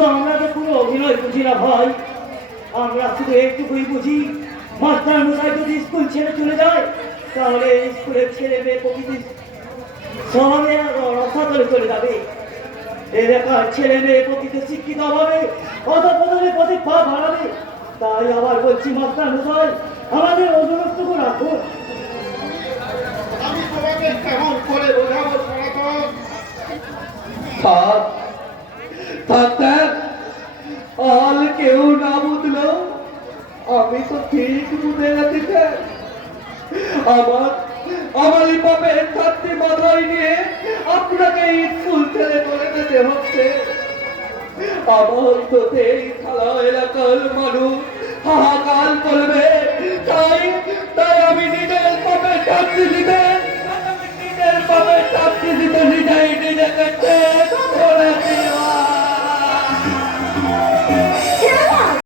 কিন্তু আমরা তো পুরো অভিনয় বুঝি না ভাই। আমরা শুধু এইটুকুই বুঝি, মাস্টার মশাই যদি স্কুল ছেড়ে চলে যায় তাহলে স্কুলের ছেলে মেয়ে প্রকৃতি সবাই রসাতলে চলে যাবে। এলাকার ছেলে মেয়ে প্রকৃতি শিক্ষিত হবে, অধপতনের পথে পা বাড়াবে। তাই আবার বলছি মাস্টার মশাই, আমাদের অনুরোধটুকু রাখুন। আমি তোমাকে কেমন করে বোঝাবো সনাতন? থাক থাক থাক, আর কেউ না বুঝলো আমি তো ঠিক বুঝে গেছি স্যার। আমারই পাপের ছাত্রী মাথায় নিয়ে আপনাকে স্কুল ছেড়ে করে যেতে হচ্ছে। আমার তো এই থালা এলাকার মানুষ হাহাকার করবে, তাই তাই আমি নিজের পাপের ছাত্রী দিতে নিজের পাপের ছাত্রী দিতে নিজে